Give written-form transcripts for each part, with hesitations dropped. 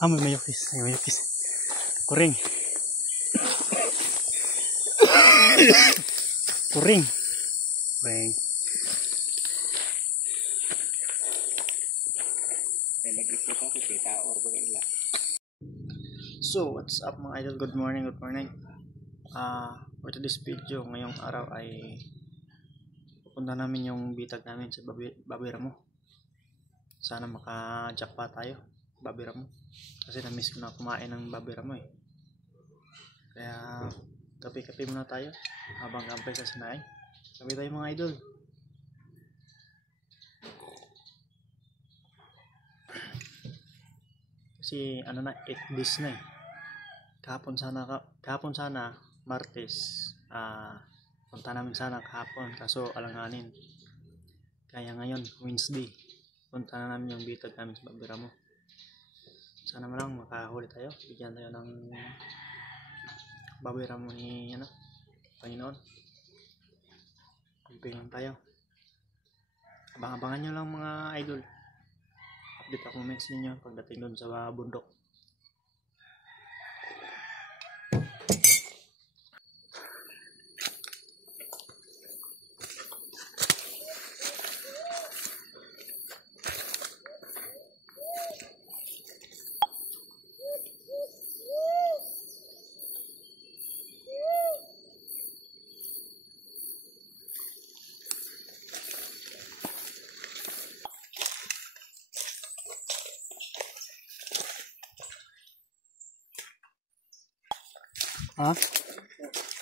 May mayokis. May mayokis. Kuring. Kuring. Kuring. So, what's up mga idol? Good morning, good morning. For today's video, ngayong araw ay pupunta namin yung bitag namin sa Babiramo. Sana maka-jackpot tayo, Babiramo. Kasi na-miss ko na kumain ng Babiramo eh. Kaya, kape-kape muna tayo habang kampay sa sinaing. Sabi tayo mga idol. Kasi ano na, 8 days na eh. Kahapon sana Martes, punta namin sana kahapon kaso alanganin. Kaya ngayon Wednesday, punta na namin yung bitag namin sa Babiramo. Sana lang makahuli tayo, bigyan tayo ng Babiramo ni Panginoon. Kumping lang tayo. Abang-abangan nyo lang mga idol. Update ako message ninyo pagdating doon sa bundok.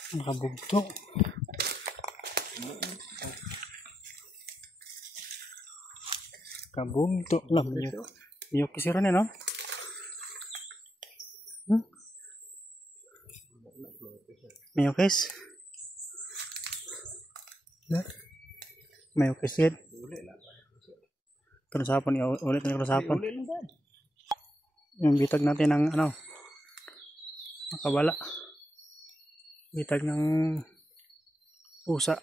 Nakabugto. Kabugto lang. Yung kisiro na, no? Mayokis. Mayokis yan. Karusapon, ulit na karusapon. Yung bitag natin ng nakabala. Bitag ng pusa.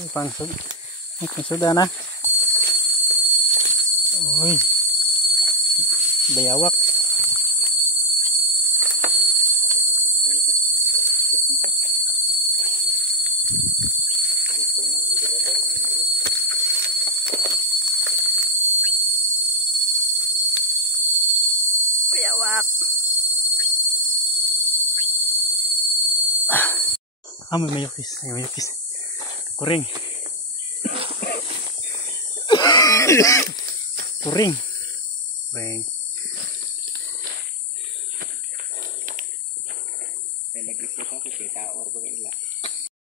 May pangsud. May pangsuda na. Uy. Bayawak. Bayawak. May mayokis. May mayokis. Kuring. Kuring. Kuring. Nag-ipot ako kita or bagay lang.